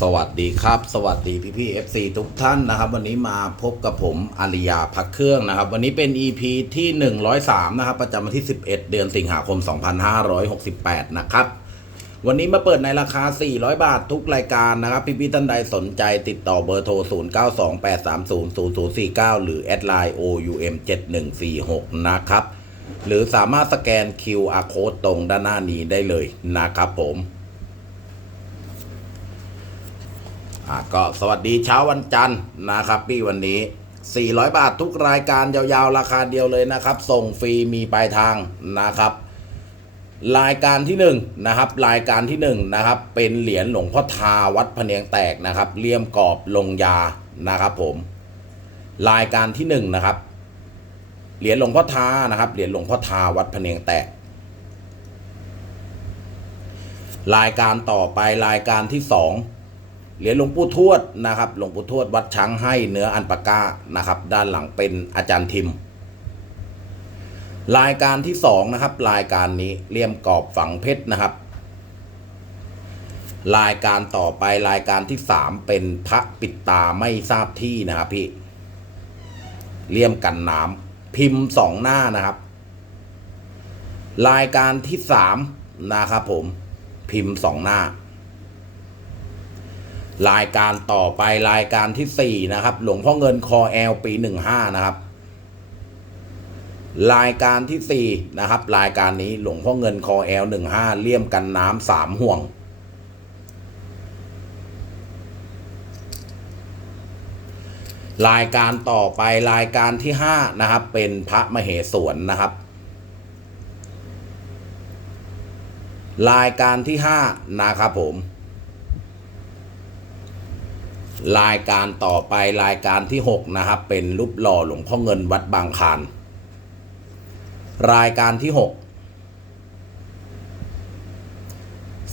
สวัสดีครับ สวัสดีพี่พี่ FC ทุกท่านนะครับ วันนี้มาพบกับผมอาริยาพักเครื่องนะครับ วันนี้เป็น EP ที่ 103 นะครับ ประจำวันที่ 11 เดือนสิงหาคม 2568 นะครับ วันนี้มาเปิดในราคา 400 บาททุกรายการนะครับ พี่พี่ท่านใดสนใจติดต่อเบอร์โทร 0928300049 หรือแอดไลน์ OUM7146 นะครับ หรือสามารถสแกน QR Code ตรงด้านหน้านี้ได้เลยนะครับผม อะก็สวัสดีเช้าวันจันทร์นะครับพี่วันนี้ 400 บาททุกรายการยาวๆ ราคาเดียวเลยนะครับ ส่งฟรีมีปลายทางนะครับ รายการที่1นะครับรายการที่1นะครับเป็นเหรียญหลวงพ่อทาวัดพะเนียงแตกนะครับเลี่ยมกรอบลงยานะครับผมรายการที่1นะครับเหรียญหลวงพ่อทานะครับเหรียญหลวงพ่อทาวัดพะเนียงแตกรายการต่อไปรายการที่สอง เหรียญหลวงปู่ทวดนะครับ หลวงปู่ทวดวัดช้างให้เนื้ออันปาก้านะครับ ด้านหลังเป็นอาจารย์ทิม รายการที่สองนะครับ รายการนี้เลี่ยมกรอบฝังเพชรนะครับ รายการต่อไปรายการที่สามเป็นพระปิดตาไม่ทราบที่นะครับพี่เลี่ยมกันน้ำพิมพ์สองหน้านะครับ รายการที่สามนะครับผมพิมพ์สองหน้า รายการต่อไปรายการที่สี่นะครับ หลวงพ่อเงินคอแอลปีหนึ่งห้านะครับ รายการที่สี่นะครับ รายการนี้หลวงพ่อเงินคอแอลหนึ่งห้าเลี่ยมกันน้ำสามห่วง รายการต่อไปรายการที่ห้านะครับ เป็นพระมเหสวนนะครับรายการที่ห้านะครับผม รายการต่อไปรายการที่ 6 นะครับ เป็นรูปหล่อหลวงพ่อเงินวัดบางคานรายการที่ 6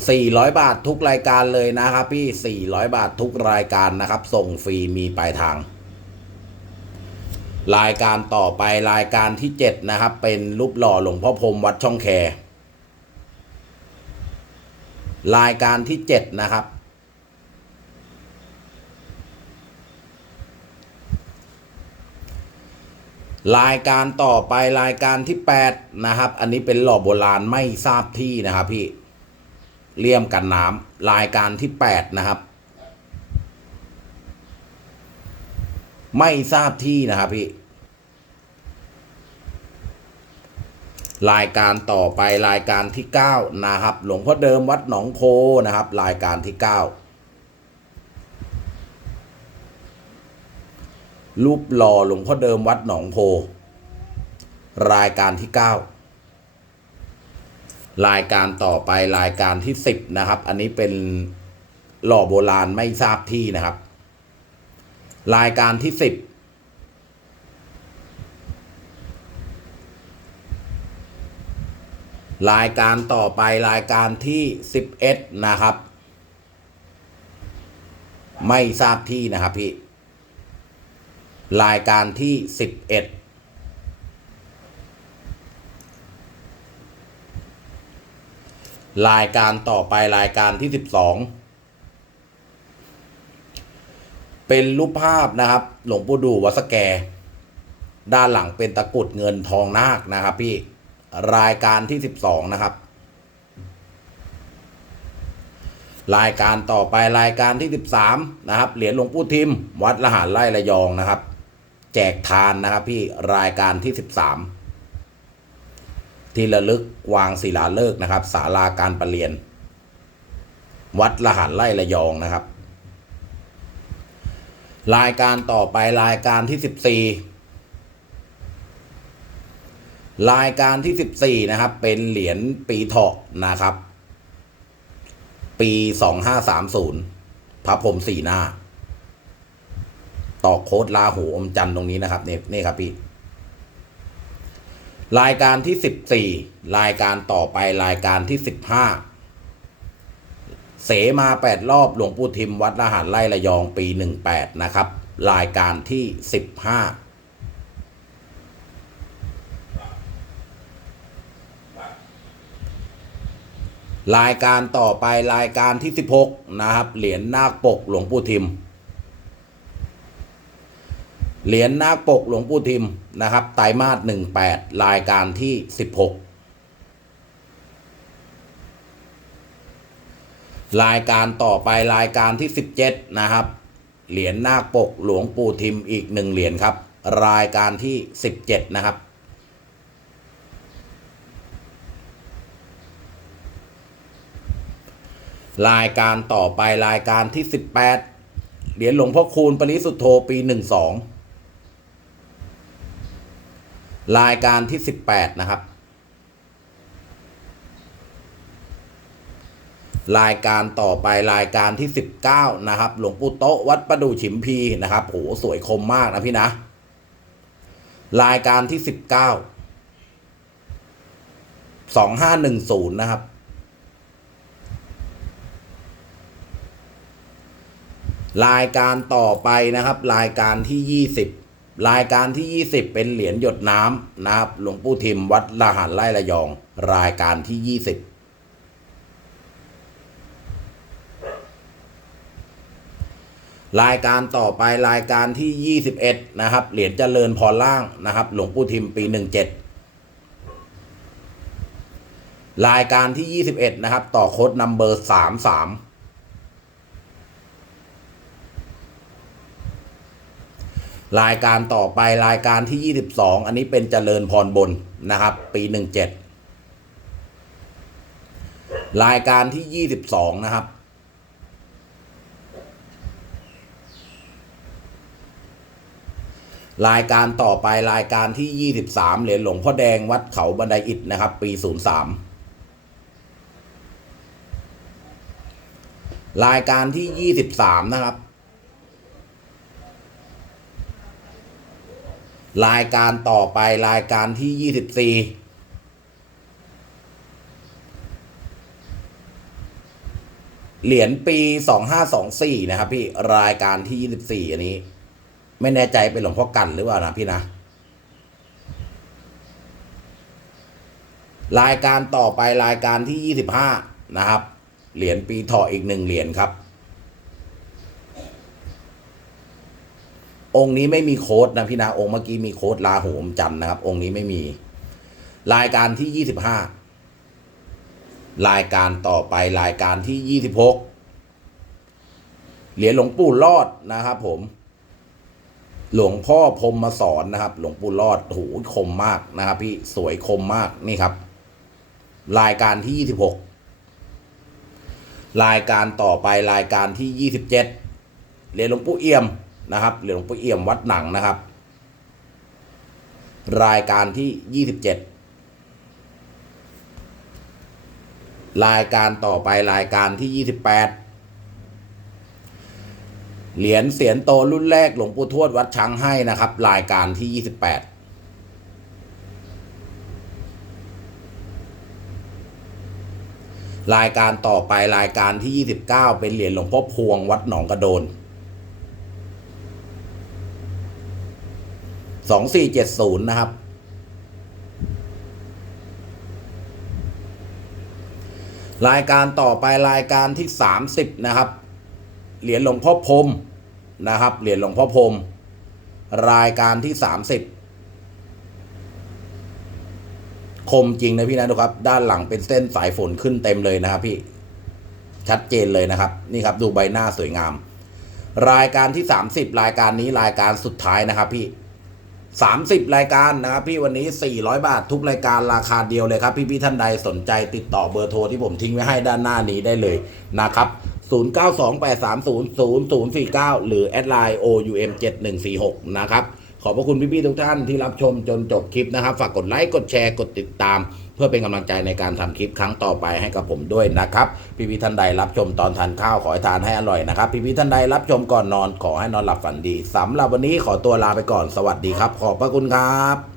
400 บาททุกรายการเลยนะครับพี่ 400 บาททุกรายการนะครับ ส่งฟรีมีปลายทาง รายการต่อไปรายการที่ 7 นะครับ เป็นรูปหล่อหลวงพ่อพรมวัดช่องแครายการที่ 7 นะครับ รายการต่อไปรายการที่ 8 นะครับ อันนี้เป็นหล่อโบราณไม่ทราบที่นะครับพี่เลี่ยมกันน้ำรายการที่ 8 นะครับ ไม่ทราบที่นะครับพี่รายการต่อไปรายการที่ 9 นะครับ หลวงพ่อเดิมวัดหนองโคนะครับ รายการที่ 9 รูปหล่อหลวงพ่อเดิมวัดหนองโพ รายการที่ 9 รายการต่อไปรายการที่ 10 นะครับ อันนี้เป็นหล่อโบราณไม่ทราบที่นะครับ รายการที่ 10 รายการต่อไปรายการที่ 11 นะครับ ไม่ทราบที่นะครับพี่ รายการที่สิบเอ็ดรายการต่อไปรายการที่สิบสองเป็นรูปภาพนะครับ หลวงปู่ดูวัดสแก ด้านหลังเป็นตะกุดเงินทองนาคนะครับพี่รายการที่สิบสองนะครับ รายการต่อไปรายการที่13นะครับ เหรียญหลวงปู่ทิม วัดละหารไร่ระยองนะครับ แจกทานนะครับพี่รายการที่ 13 ที่ระลึกวางศิลาฤกษ์นะครับศาลาการประเรียน วัดละหารไร่ระยองนะครับ รายการต่อไปรายการที่ 14 รายการที่ 14 นะครับ เป็นเหรียญปีเถาะนะครับ ปีสองห้าสามศูนย์พระพรหมสี่หน้า ต่อโค้ดลาหูอมจันทร์ตรงนี้นะครับนี่นี่ครับพี่รายการที่สิบสี่รายการต่อไปรายการที่สิบห้าเสมาแปดรอบหลวงปู่ทิมวัดละหารไร่ระยองปีหนึ่งแปดนะครับ รายการที่สิบห้ารายการต่อไปรายการที่ 16 นะครับ เหรียญนาคปกหลวงปู่ทิม เหรียญนาคปกหลวงปู่ทิมนะครับไตรมาส18รายการที่16รายการต่อไปรายการที่17นะครับ เหรียญนาคปกหลวงปู่ทิมอีกหนึ่งเหรียญครับ รายการที่17นะครับรายการต่อไปรายการที่ 18 เหรียญหลวงพ่อคูณปริสุทธโธปี 12 รายการที่18นะครับ รายการต่อไปรายการที่19นะครับ หลวงปู่โตวัดประดูฉิมพีนะครับโหสวยคมมากนะพี่นะ รายการที่19 2510นะครับรายการต่อไปนะครับ รายการที่ 20 รายการที่ 20 เป็นเหรียญหยดน้ำนะครับหลวงปู่ทิมวัดละหันไร่ระยอง รายการที่ 20รายการต่อไปรายการที่ 21 นะครับ เหรียญเจริญพรล่างนะครับ หลวงปู่ทิมปี 17 รายการที่ 21 นะครับ ต่อโค้ดนัมเบอร์ 33 รายการต่อไปรายการที่ 22 อันนี้เป็นเจริญพรบนนะครับ ปี 17 รายการที่ 22 นะครับ รายการต่อไปรายการที่ 23 เหรียญหลวงพ่อแดงวัดเขาบันไดอิฐนะครับ ปี 03รายการที่ 23 นะครับ รายการต่อไปรายการที่24เหรียญปี2524นะครับ พี่รายการที่24อันนี้ ไม่แน่ใจเป็นหลวงพ่อกันหรือเปล่านะพี่นะ รายการต่อไปรายการที่25นะครับ เหรียญปีถาะอีกหนึ่งเหรียญครับ องค์นี้ไม่มีโค้ดนะพี่นะองค์เมื่อกี้มีโค้ดลาหูอมจันทร์นะครับ องค์นี้ไม่มี รายการที่25รายการต่อไปรายการที่26เหรียญหลวงปู่รอดนะครับ ผม หลวงพ่อพรมมาสอนนะครับ หลวงปู่รอดโอ้โหคมมากนะครับ พี่สวยคมมากนี่ครับ รายการที่26รายการต่อไปรายการที่27เหรียญหลวงปู่เอี่ยม นะครับเหรียญหลวงปู่เอี่ยมวัดหนังนะครับ รายการที่ 27 รายการต่อไปรายการที่ 28 เหรียญเสียนโตรุ่นแรกหลวงปู่ทวดวัดช้างให้นะครับ รายการที่ 28รายการต่อไปรายการที่ 29 เป็นเหรียญหลวงพ่อพวงวัดหนองกระโดน 2470นะครับ รายการต่อไปรายการที่30นะครับ เหรียญหลวงพ่อพรมนะครับ เหรียญหลวงพ่อพรมรายการที่30คมจริงนะพี่นะดูครับ ด้านหลังเป็นเส้นสายฝนขึ้นเต็มเลยนะครับพี่ชัดเจนเลยนะครับ นี่ครับดูใบหน้าสวยงาม รายการที่ 30 รายการนี้รายการสุดท้ายนะครับพี่ 30 รายการนะครับพี่วันนี้ 400 บาททุกรายการราคาเดียวเลยครับ พี่พี่ท่านใดสนใจติดต่อเบอร์โทรที่ผมทิ้งไว้ให้ด้านหน้านี้ได้เลยนะครับ 0928300049 หรือแอดไลน์ OUM7146 นะครับ ขอบพระคุณพี่ๆทุกท่านที่รับชมจนจบคลิปนะครับ ฝากกดไลค์กดแชร์กดติดตาม เพื่อเป็นกำลังใจในการทำคลิปครั้งต่อไปให้กับผมด้วยนะครับ พี่ๆท่านใดรับชมตอนทานข้าวขอให้ทานให้อร่อยนะครับ พี่ๆท่านใดรับชมก่อนนอนขอให้นอนหลับฝันดีสำหรับวันนี้ขอตัวลาไปก่อนสวัสดีครับ ขอบพระคุณครับ